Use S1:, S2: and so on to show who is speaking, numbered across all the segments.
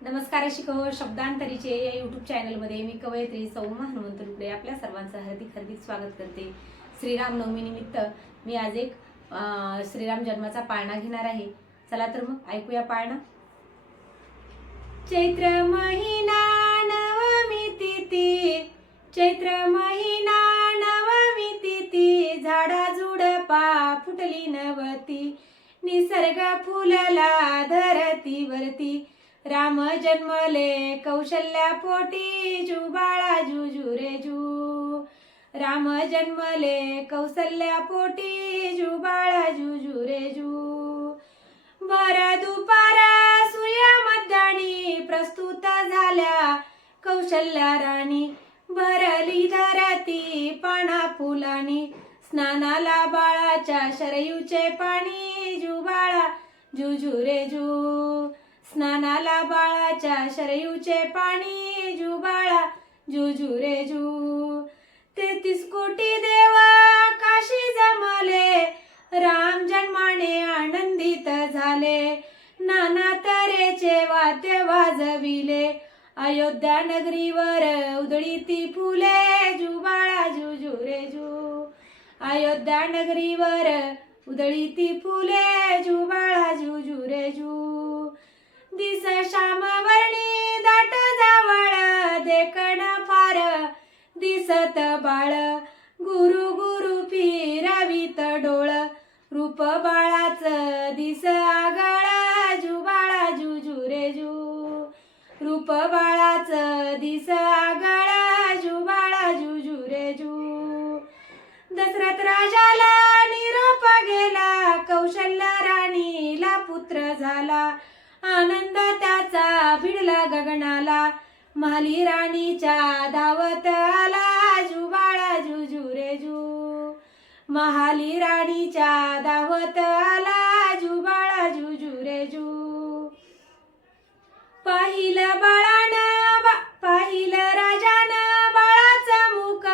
S1: नमस्कार शिकव शब्दांतरीचे या युट्यूब चॅनलमध्ये मी कवयित्री सौम हनुमंत रुपडे आपल्या सर्वांचं हार्दिक हार्दिक स्वागत करते. श्रीराम नवमीनिमित्त मी आज एक श्रीराम जन्माचा पाळणा घेणार आहे. चला तर मग ऐकूया पाळणा. चैत्र महिना नवमी तिथी चैत्र महिना नवमी तिथी झाडा झुडपा फुटली नवती निसर्ग फुलला धरती वरती राम जन्मले कौशल्या पोटी जुबाळा जुजू रे जू. राम जन्मले कौशल्या पोटी जुबाळा जुजू रे जू. भर दुपारा सूर्या मध्याणी प्रस्तुत झाल्या कौशल्या राणी. भरली धराती पाना फुलानी. स्नानाला बाळाच्या शरयूचे पाणी जुबाळा जुजू रे जू. स्नानाला बाळाच्या शरयूचे पाणी जुबाळा जुजू रे जू. तेहतीस कोटी देवा काशी जमले. राम जन्माने आनंदित झाले. नाना तऱ्हेचे वाद्य वाजविले. अयोध्या नगरीवर उधळीती फुले. जुबाळा जुजू रे जू. अयोध्या नगरीवर उधळीती फुले. जुबाळा जुजू रे जू. दिस श्यामवर्णी दाट जावळ देखण फार. दिसत बाळ गुरु गुरु फिरावीत डोळ. रूप बाळाच दिस आगळ जुबाळा जुजू रे जू. रूप बाळाच दिस आगळ जुबाळा जुजू रे जू. दशरथ राजाला निरोप गेला कौशल्य राणीला पुत्र झाला. आनंद त्याचा भिडला गगनाला. माली राणीच्या धावत आला जुबाळा जुजू रे जू. महाली राणीच्या धावत आला जुबाळा जुजू रे जू. पाहिलं बाळानं बा पाहिलं राजानं बाळाचा मुख.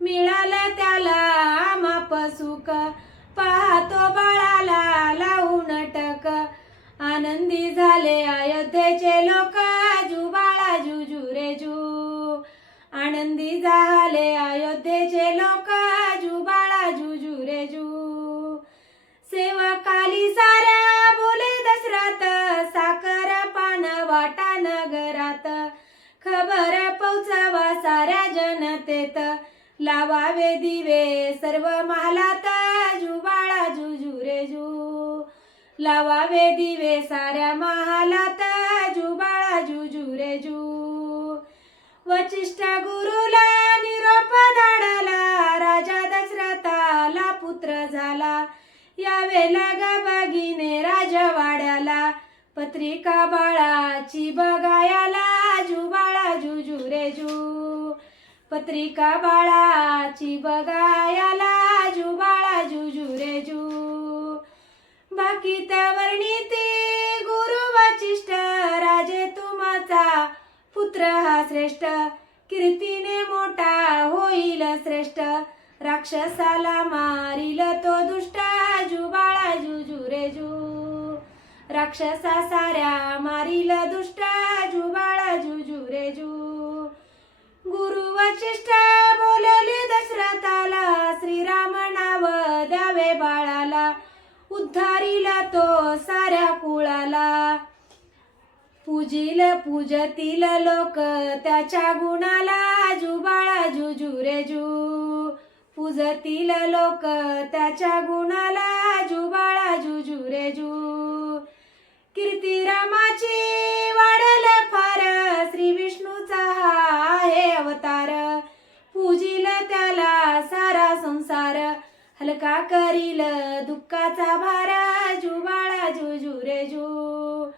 S1: मिळालं त्याला मापसुक पाहतो बाळाला लावून टक. आनंदी झाले अयोध्येचे लोक. जुबाळा जुजू रे जू. आनंदी झाले अयोध्येचे लोक. जुबाळा जुजू रे जू. सेवकाली साऱ्या बोले दसरात साखर पान वाटा नगरात. खबर पोचवा साऱ्या जनतेत. लावावे दिवे सर्व महालात. जुबाळा जुजू रे जू. लावावे दिवे साऱ्या महालात बाळा जुजू रे जू वचिष्ठा गुरुला निरोप धाडाला राजा दशरथाला पुत्र झाला. यावेला गाबागीने बघिने राजवाड्याला पत्रिका बाळाची बघायाला जुबाळा जुजू रे जू पत्रिका बाळाची बघायाला जुबाळा जुजू रे जू बाकीत वर्णिते गुरु वचिष्ठ राजे तुमाचा पुत्र हा श्रेष्ठ. कीर्तीने मोठा होईल श्रेष्ठ. राक्षसाला मारील तो दुष्ट जुबाळा जुजू रे जू. राक्षसा साऱ्या मारील दुष्ट जुबाळा जुजू रे जू. गुरु वचिष्ठा उद्धारीला तो साऱ्या कुळाला. पूजिल पूजतील लोक त्याच्या गुणाला. जुबाळा जुजू रे जू. पूजतील लोक त्याच्या गुणाला. जुबाळा जुजू रे जू. हलका करील दुःखाचा भारा जुबाळा जुजू रे जू.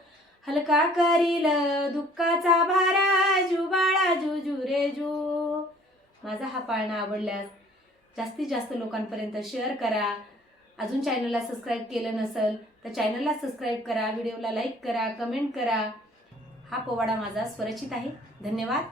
S1: हलका करील दुःखाचा भारा जुबाळा जुजू रे जू. माझा हा पाळणा आवडल्यास जास्तीत जास्त लोकांपर्यंत शेअर करा. अजून चॅनलला सबस्क्राईब केलं नसेल तर चॅनलला सबस्क्राईब करा व्हिडिओला लाईक करा कमेंट करा. हा पोवाडा माझा स्वरचित आहे. धन्यवाद.